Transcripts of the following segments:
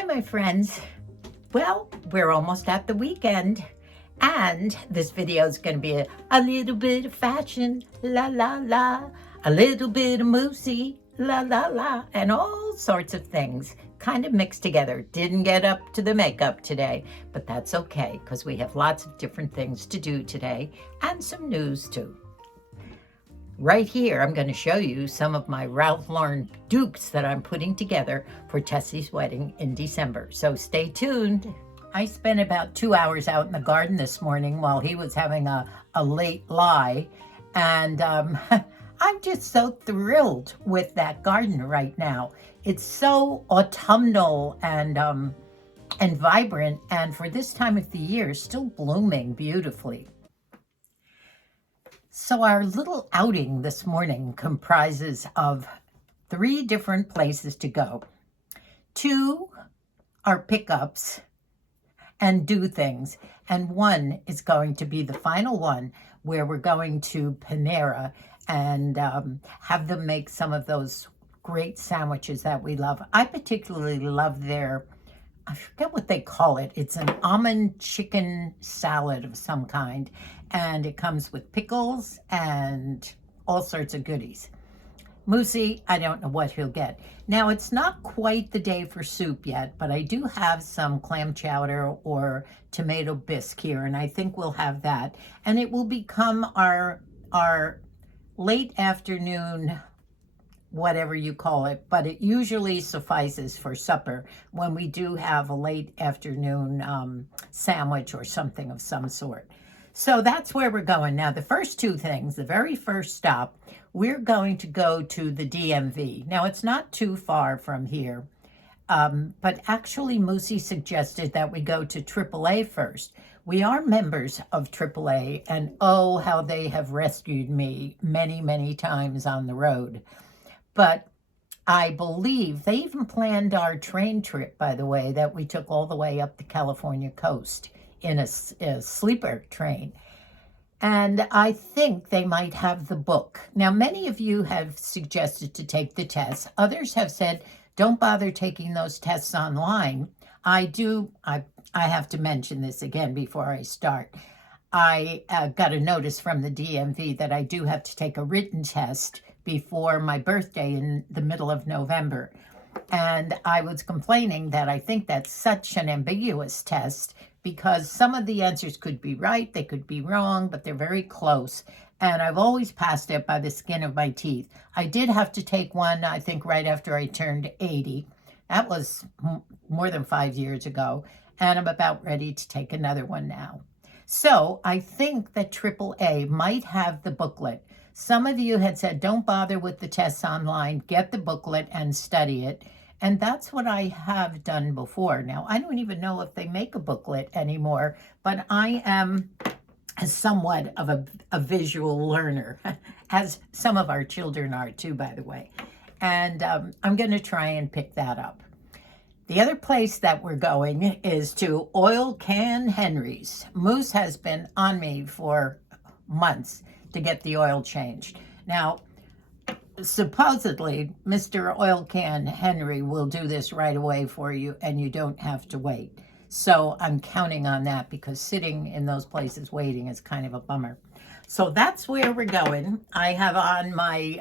Hi, my friends. Well, we're almost at the weekend, and this video is going to be a little bit of fashion, la la la, a little bit of moosey, la la la, and all sorts of things kind of mixed together. Didn't get up to the makeup today, but that's okay because we have lots of different things to do today and some news too. Right here, I'm going to show you some of my Ralph Lauren dupes that I'm putting together for Tessie's wedding in December. So stay tuned. I spent about 2 hours out in the garden this morning while he was having a late lie. And I'm just so thrilled with that garden right now. It's so autumnal and vibrant. And for this time of the year, still blooming beautifully. So our little outing this morning comprises of 3 different places to go. 2 are pickups and do things, and 1 is going to be the final one where we're going to PANERA and have them make some of those great sandwiches that we love. I particularly love their, I forget what they call it. It's an almond chicken salad of some kind, and it comes with pickles and all sorts of goodies. Moosey, I don't know what he'll get. Now, it's not quite the day for soup yet, but I do have some clam chowder or tomato bisque here, and I think we'll have that. And it will become our late afternoon, whatever you call it, but it usually suffices for supper when we do have a late afternoon sandwich or something of some sort. So that's where we're going. Now, the first 2 things, the very first stop, we're going to go to the DMV. Now, it's not too far from here, but actually Moosey suggested that we go to AAA first. We are members of AAA, and oh, how they have rescued me many, many times on the road. But I believe they even planned our train trip, by the way, that we took all the way up the California coast in a sleeper train. And I think they might have the book. Now, many of you have suggested to take the tests. Others have said, don't bother taking those tests online. I have to mention this again before I start. I got a notice from the DMV that I do have to take a written test before my birthday in the middle of November. And I was complaining that I think that's such an ambiguous test because some of the answers could be right, they could be wrong, but they're very close. And I've always passed it by the skin of my teeth. I did have to take one, I think, right after I turned 80. That was more than 5 years ago. And I'm about ready to take another one now. So I think that AAA might have the booklet. Some of you had said, don't bother with the tests online, get the booklet and study it. And that's what I have done before. Now, I don't even know if they make a booklet anymore, but I am somewhat of a visual learner, as some of our children are too, by the way. And I'm going to try and pick that up. The other place that we're going is to Oil Can Henry's. Moose has been on me for months to get the oil changed. Now, supposedly, Mr. Oil Can Henry will do this right away for you, and you don't have to wait. So I'm counting on that because sitting in those places waiting is kind of a bummer. So that's where we're going. I have on my,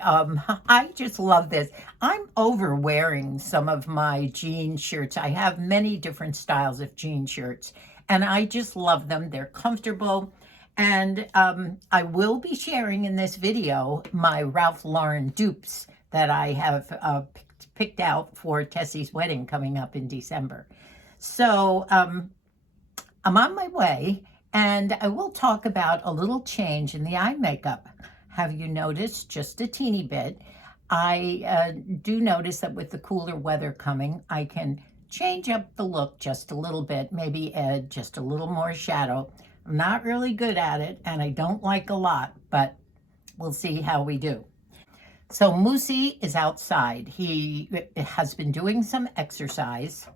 I just love this. I'm over wearing some of my jean shirts. I have many different styles of jean shirts, and I just love them. They're comfortable. And I will be sharing in this video my Ralph Lauren dupes that I have picked out for Tessie's wedding coming up in December. So I'm on my way, and I will talk about a little change in the eye makeup. Have you noticed just a teeny bit? I do notice that with the cooler weather coming, I can change up the look just a little bit, maybe add just a little more shadow. I'm not really good at it, and I don't like a lot, but we'll see how we do. So Moosey is outside. He has been doing some exercise.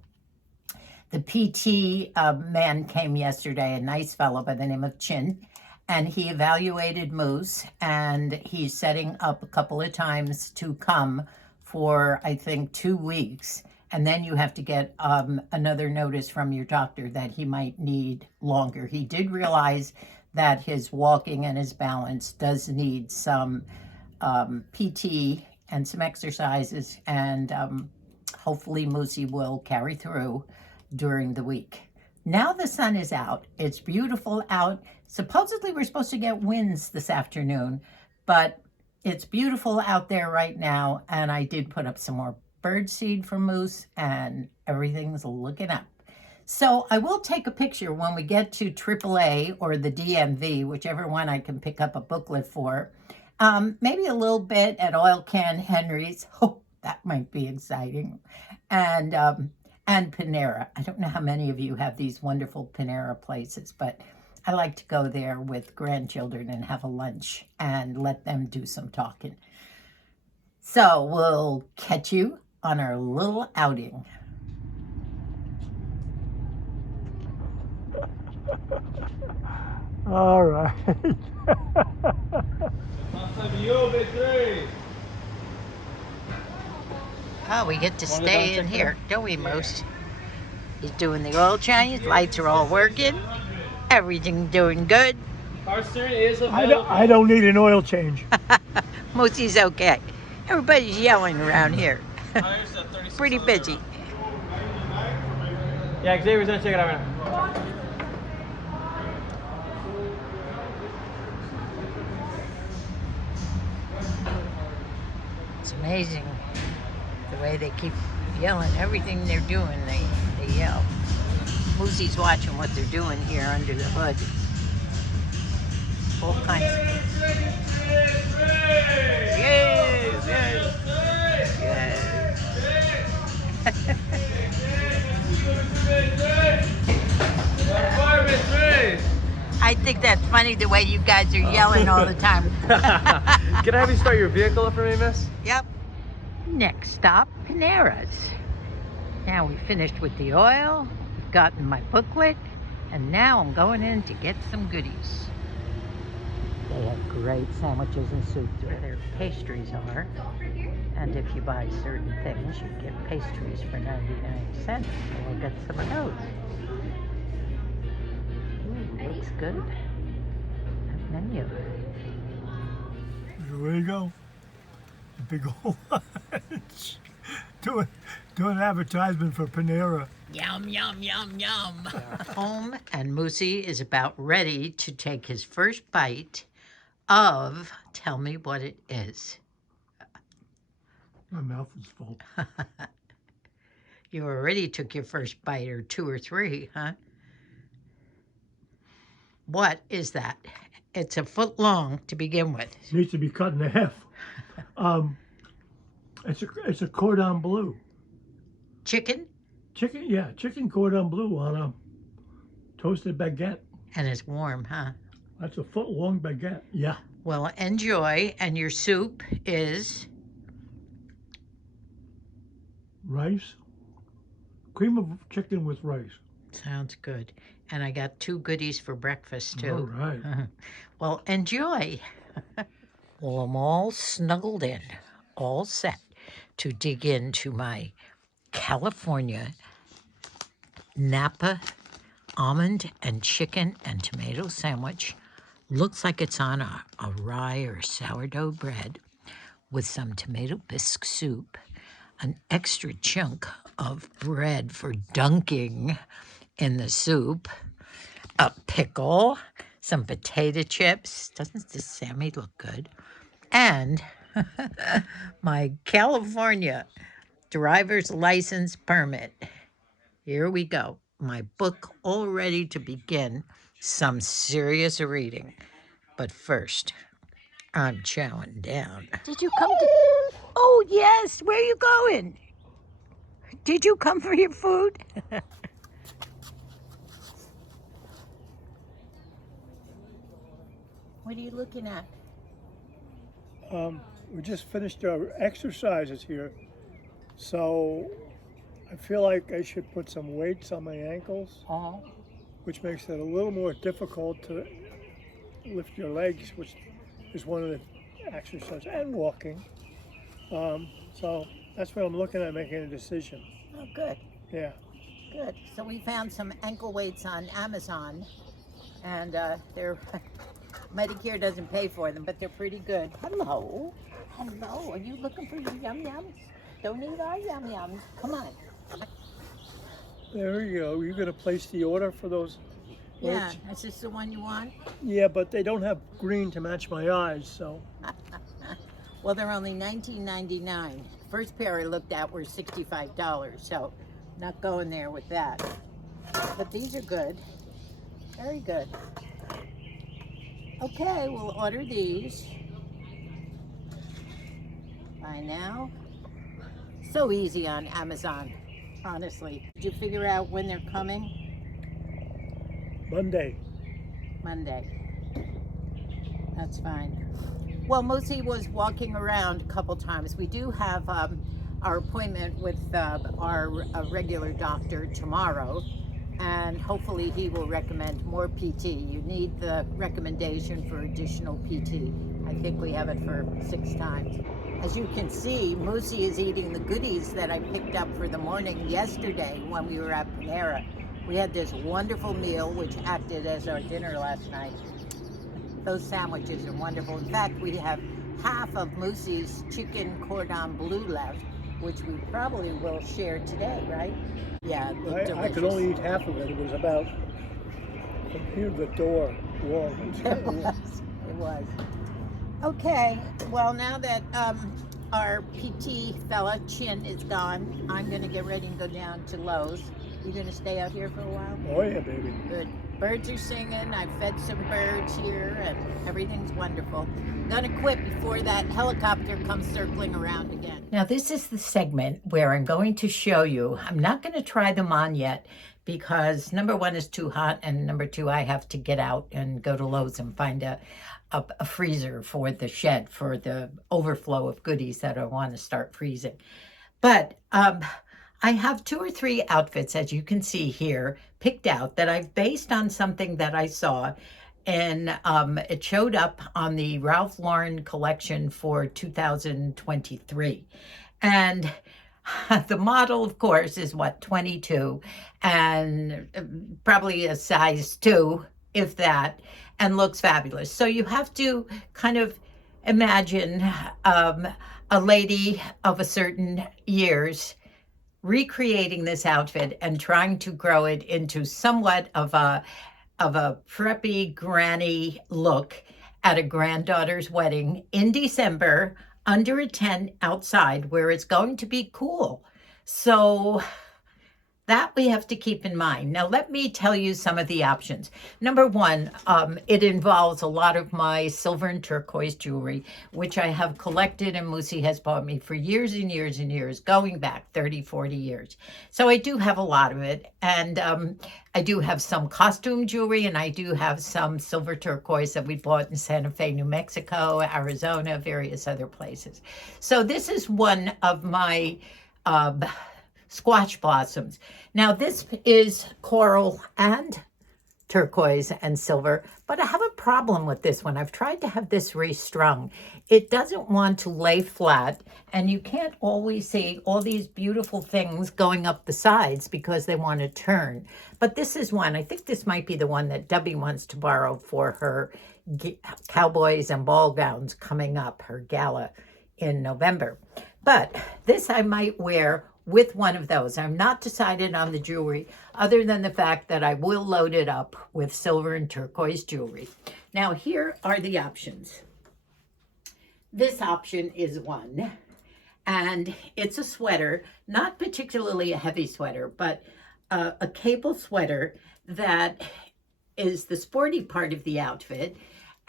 The PT man came yesterday, a nice fellow by the name of Chin, and he evaluated Moose, and he's setting up a couple of times to come for, I think, 2 weeks. And then you have to get another notice from your doctor that he might need longer. He did realize that his walking and his balance does need some PT and some exercises, and hopefully Moosey will carry through during the week. Now the sun is out. It's beautiful out. Supposedly we're supposed to get winds this afternoon, but it's beautiful out there right now, and I did put up some more bird seed for Moose, and everything's looking up. So I will take a picture when we get to AAA or the DMV, whichever one I can pick up a booklet for. Maybe a little bit at Oil Can Henry's. Oh, that might be exciting. And PANERA. I don't know how many of you have these wonderful PANERA places, but I like to go there with grandchildren and have a lunch and let them do some talking. So we'll catch you on our little outing. All right. Oh, we get to stay in here, don't we, Moose? He's doing the oil change, lights are all working, everything doing good. Car steering is available. I don't need an oil change. Moosey's okay. Everybody's yelling around here. Pretty busy. Yeah, Xavier's gonna check it out right now. It's amazing the way they keep yelling. Everything they're doing, they yell. Moosey's watching what they're doing here under the hood. All kinds of... Yes, yes, yes. I think that's funny the way you guys are yelling all the time. Can I have you start your vehicle up for me, miss? Yep. Next stop, PANERA's. Now we finished with the oil, I've gotten my booklet, and now I'm going in to get some goodies. They have great sandwiches and soups where their pastries are. And if you buy certain things, you get pastries for 99 cents. So we'll get some of those. Ooh, looks good. That menu. Here we go. A big old lunch. Doing advertisement for PANERA. Yum, yum, yum, yum. We're home, and Moosey is about ready to take his first bite of, tell me what it is. My mouth is full. You already took your first bite, or 2 or 3, huh? What is that? It's a foot long to begin with. It needs to be cut in half. It's a cordon bleu. Chicken? Chicken, yeah, chicken cordon bleu on a toasted baguette. And it's warm, huh? That's a foot long baguette. Yeah. Well, enjoy. And your soup is? Rice. Cream of chicken with rice. Sounds good. And I got 2 goodies for breakfast, too. All right. Well, enjoy. Well, I'm all snuggled in, all set to dig into my California Napa almond and chicken and tomato sandwich. Looks like it's on a rye or sourdough bread with some tomato bisque soup, an extra chunk of bread for dunking in the soup, a pickle, some potato chips. Doesn't this Sammy look good? And my California driver's license permit. Here we go. My book all ready to begin some serious reading. But first, I'm chowing down. Did you come to... Oh, yes. Where are you going? Did you come for your food? What are you looking at? We just finished our exercises here, so I feel like I should put some weights on my ankles, which makes it a little more difficult to lift your legs, which is one of the exercises, and walking. So that's what I'm looking at, making a decision. Oh, good. Yeah. Good. So we found some ankle weights on Amazon, and they're Medicare doesn't pay for them, but they're pretty good. Hello. Hello. Are you looking for your yum yums? Don't eat our yum yums. Come on. There we go. You're going to place the order for those Yeah. weights? Is this the one you want? Yeah, but they don't have green to match my eyes, so. Well, they're only $19.99. First pair I looked at were $65, so not going there with that. But these are good. Very good. Okay, we'll order these. Buy now. So easy on Amazon, honestly. Did you figure out when they're coming? Monday. Monday. That's fine. Well, Moosey was walking around a couple times. We do have our appointment with our regular doctor tomorrow, and hopefully he will recommend more PT. You need the recommendation for additional PT. I think we have it for 6 times. As you can see, Moosey is eating the goodies that I picked up for the morning yesterday when we were at PANERA. We had this wonderful meal which acted as our dinner last night. Those sandwiches are wonderful. In fact, we have half of Moosey's chicken cordon bleu left, which we probably will share today, right? Yeah, it looked I could delicious. only eat half of it. It was about from here to the door long. It was. Okay, well, now that our PT fella, Chin, is gone, I'm going to get ready and go down to Lowe's. You going to stay out here for a while? Oh yeah, baby. Good. Birds are singing. I fed some birds here, and everything's wonderful. I'm going to quit before that helicopter comes circling around again. Now, this is the segment where I'm going to show you. I'm not going to try them on yet because number one is too hot, and number two, I have to get out and go to Lowe's and find a freezer for the shed for the overflow of goodies that I want to start freezing. But I have 2 or 3 outfits, as you can see here, picked out that I've based on something that I saw, and it showed up on the Ralph Lauren collection for 2023. And the model, of course, is what, 22, and probably a size 2, if that, and looks fabulous. So you have to kind of imagine a lady of a certain years recreating this outfit and trying to grow it into somewhat of a preppy granny look at a granddaughter's wedding in December under a tent outside where it's going to be cool. So that we have to keep in mind. Now, let me tell you some of the options. Number one, it involves a lot of my silver and turquoise jewelry, which I have collected and Moosey has bought me for years and years and years, going back 30, 40 years. So I do have a lot of it. And I do have some costume jewelry, and I do have some silver turquoise that we bought in Santa Fe, New Mexico, Arizona, various other places. So this is one of my squash blossoms. Now this is coral and turquoise and silver, but I have a problem with this one. I've tried to have this restrung. It doesn't want to lay flat, and you can't always see all these beautiful things going up the sides because they want to turn. But this is one. I think this might be the one that Debbie wants to borrow for her cowboys and ball gowns coming up, her gala in November. But this I might wear with one of those. I'm not decided on the jewelry other than the fact that I will load it up with silver and turquoise jewelry. Now here are the options. This option is one, and it's a sweater, not particularly a heavy sweater, but a cable sweater that is the sporty part of the outfit.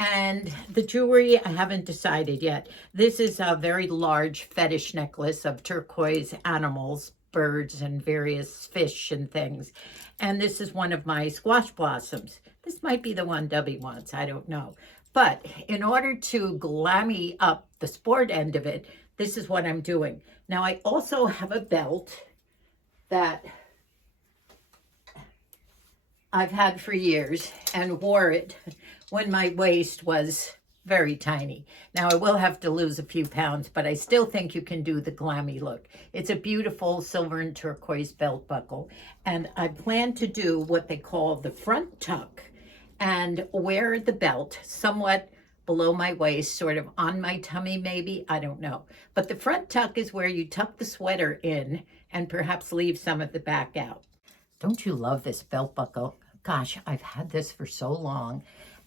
And the jewelry, I haven't decided yet. This is a very large fetish necklace of turquoise animals, birds, and various fish and things. And this is one of my squash blossoms. This might be the one Debbie wants, I don't know. But in order to glammy up the sport end of it, this is what I'm doing. Now, I also have a belt that I've had for years and wore it when my waist was very tiny. Now I will have to lose a few pounds, but I still think you can do the glammy look. It's a beautiful silver and turquoise belt buckle. And I plan to do what they call the front tuck and wear the belt somewhat below my waist, sort of on my tummy maybe, I don't know. But the front tuck is where you tuck the sweater in and perhaps leave some of the back out. Don't you love this belt buckle? Gosh, I've had this for so long.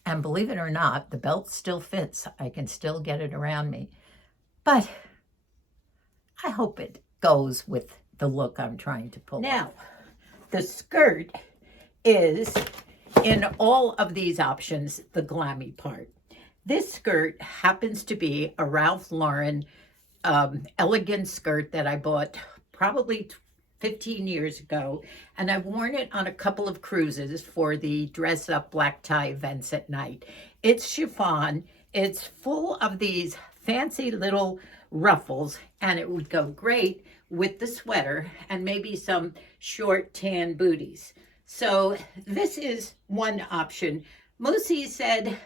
And believe it or not, the belt still fits. I can still get it around me. But I hope it goes with the look I'm trying to pull. Now, the skirt is, in all of these options, the glammy part. This skirt happens to be a Ralph Lauren elegant skirt that I bought probably 15 years ago, and I've worn it on a couple of cruises for the dress-up black tie events at night. It's chiffon. It's full of these fancy little ruffles, and it would go great with the sweater and maybe some short tan booties. So this is one option. Moosey said,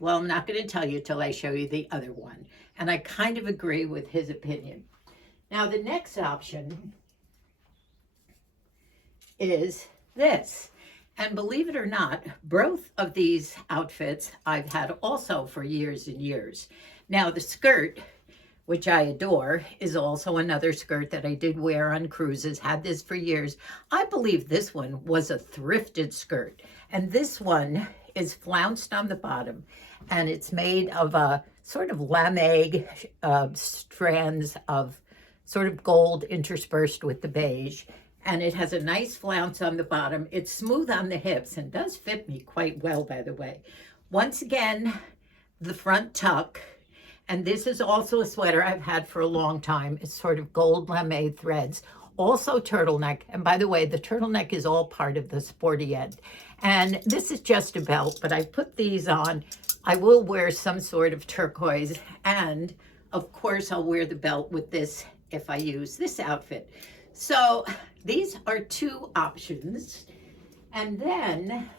well, I'm not going to tell you till I show you the other one. And I kind of agree with his opinion. Now, the next option is this. And believe it or not, both of these outfits I've had also for years and years. Now, the skirt, which I adore, is also another skirt that I did wear on cruises, had this for years. I believe this one was a thrifted skirt. And this one is flounced on the bottom, and it's made of a sort of lame strands of sort of gold interspersed with the beige, and it has a nice flounce on the bottom. It's smooth on the hips and does fit me quite well, by the way. Once again, the front tuck, and this is also a sweater I've had for a long time. It's sort of gold lame threads, also turtleneck. And by the way, the turtleneck is all part of the sporty end. And this is just a belt, but I put these on. I will wear some sort of turquoise, and of course I'll wear the belt with this if I use this outfit. So these are two options. And then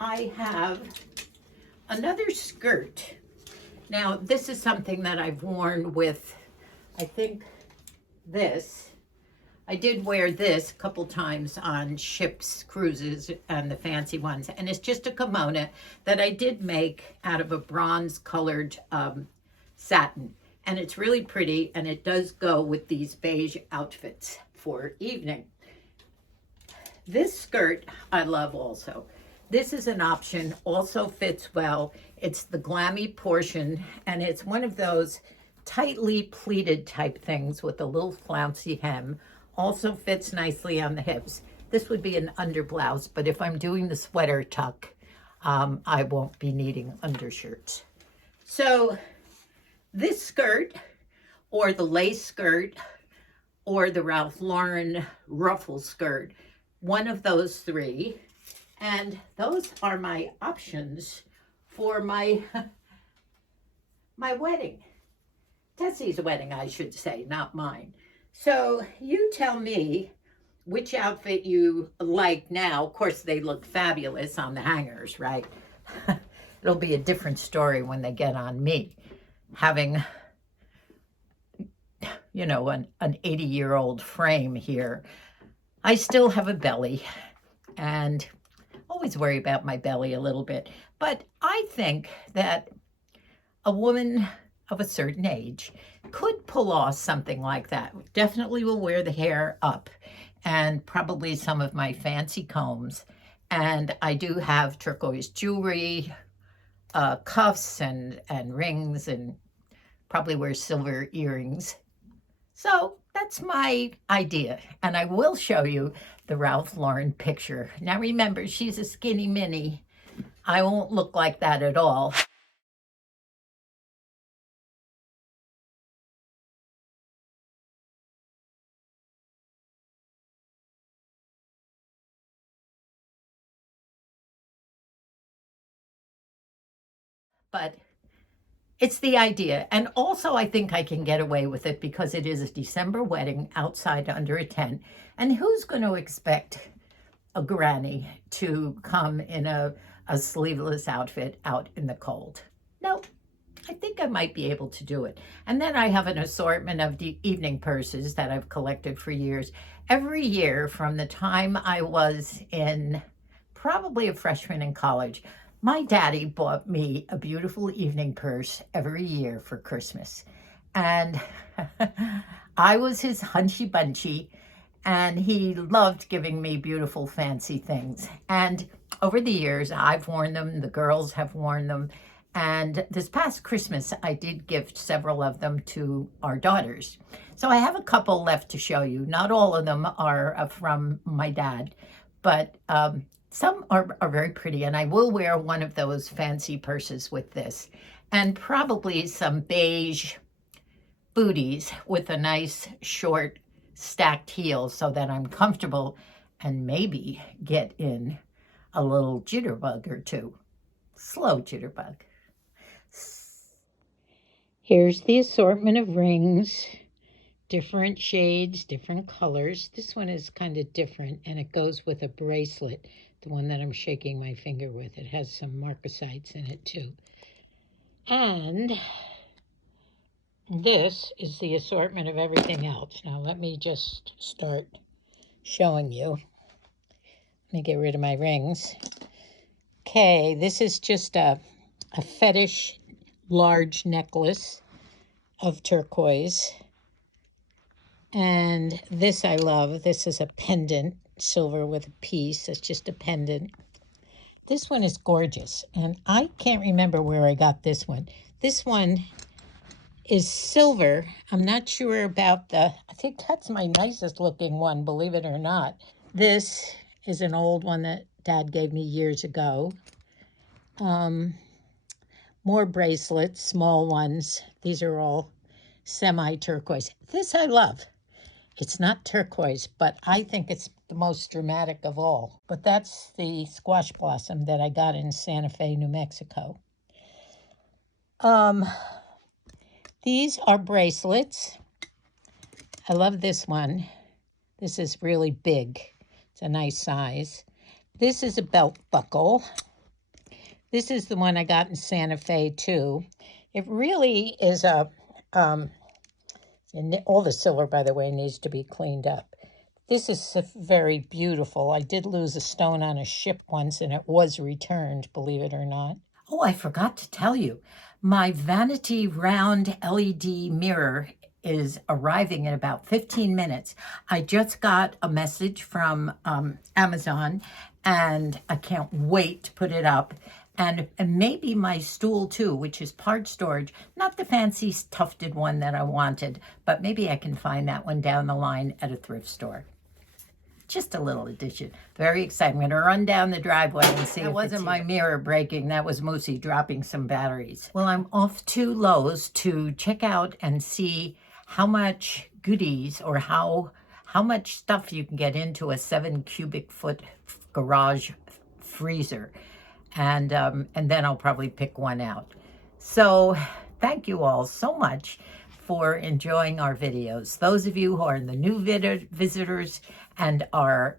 I have another skirt. Now, this is something that I've worn with, I think, this. I did wear this a couple times on ships, cruises, and the fancy ones. And it's just a kimono that I did make out of a bronze-colored satin. And it's really pretty, and it does go with these beige outfits for evening. This skirt I love also. This is an option, also fits well. It's the glammy portion, and it's one of those tightly pleated type things with a little flouncy hem. Also fits nicely on the hips. This would be an underblouse, but if I'm doing the sweater tuck, I won't be needing undershirts. So this skirt, or the lace skirt, or the Ralph Lauren ruffle skirt, one of those three. And those are my options for my wedding. Tessie's wedding, I should say, not mine. So you tell me which outfit you like now. Of course, they look fabulous on the hangers, right? It'll be a different story when they get on me. Having, you know, an 80-year-old frame here, I still have a belly, and always worry about my belly a little bit. But I think that a woman of a certain age could pull off something like that. Definitely will wear the hair up and probably some of my fancy combs. And I do have turquoise jewelry, cuffs and rings, and probably wear silver earrings. So that's my idea. And I will show you the Ralph Lauren picture. Now remember, she's a skinny mini. I won't look like that at all. But it's the idea. And also I think I can get away with it because it is a December wedding outside under a tent. And who's going to expect a granny to come in a sleeveless outfit out in the cold? no, I think I might be able to do it. And then I have an assortment of the evening purses that I've collected for years. Every year from the time I was in probably a freshman in college, my daddy bought me a beautiful evening purse every year for Christmas. And I was his hunchy bunchy, and he loved giving me beautiful fancy things. And over the years, I've worn them, the girls have worn them. And this past Christmas, I did gift several of them to our daughters. So I have a couple left to show you. Not all of them are from my dad, but some are very pretty. And I will wear one of those fancy purses with this. And probably some beige booties with a nice short stacked heel so that I'm comfortable and maybe get in a little jitterbug or two. Slow jitterbug. Here's the assortment of rings, different shades, different colors. This one is kind of different, and it goes with a bracelet, the one that I'm shaking my finger with. It has some marcasites in it too. And this is the assortment of everything else. Now let me just start showing you. Let me get rid of my rings. Okay, this is just a fetish large necklace of turquoise. And this I love. This is a pendant, silver with a piece. It's just a pendant. This one is gorgeous, and I can't remember where I got this one. This one is silver. I'm not sure about I think that's my nicest looking one, believe it or not. This is an old one that Dad gave me years ago. More bracelets, small ones. These are all semi-turquoise. This I love. It's not turquoise, but I think it's the most dramatic of all. But that's the squash blossom that I got in Santa Fe, New Mexico. These are bracelets. I love this one. This is really big. It's a nice size. This is a belt buckle. This is the one I got in Santa Fe too. It really is and all the silver, by the way, needs to be cleaned up. This is very beautiful. I did lose a stone on a ship once, and it was returned, believe it or not. Oh, I forgot to tell you. My vanity round LED mirror is arriving in about 15 minutes. I just got a message from Amazon, and I can't wait to put it up. And maybe my stool too, which is part storage, not the fancy tufted one that I wanted, but maybe I can find that one down the line at a thrift store. Just a little addition. Very exciting. I'm going to run down the driveway and see. That wasn't my mirror breaking. That was Moosey dropping some batteries. Well, I'm off to Lowe's to check out and see how much goodies or how much stuff you can get into a 7 cubic foot garage freezer. And then I'll probably pick one out. So thank you all so much for enjoying our videos. Those of you who are the new visitors and are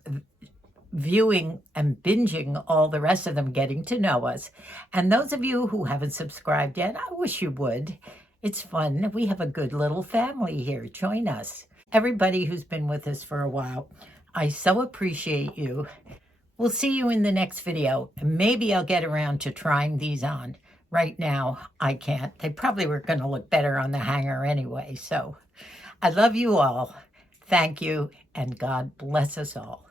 viewing and binging all the rest of them, getting to know us. And those of you who haven't subscribed yet, I wish you would. It's fun. We have a good little family here. Join us. Everybody who's been with us for a while, I so appreciate you. We'll see you in the next video, and maybe I'll get around to trying these on. Right now, I can't. They probably were going to look better on the hanger anyway. So I love you all. Thank you, and God bless us all.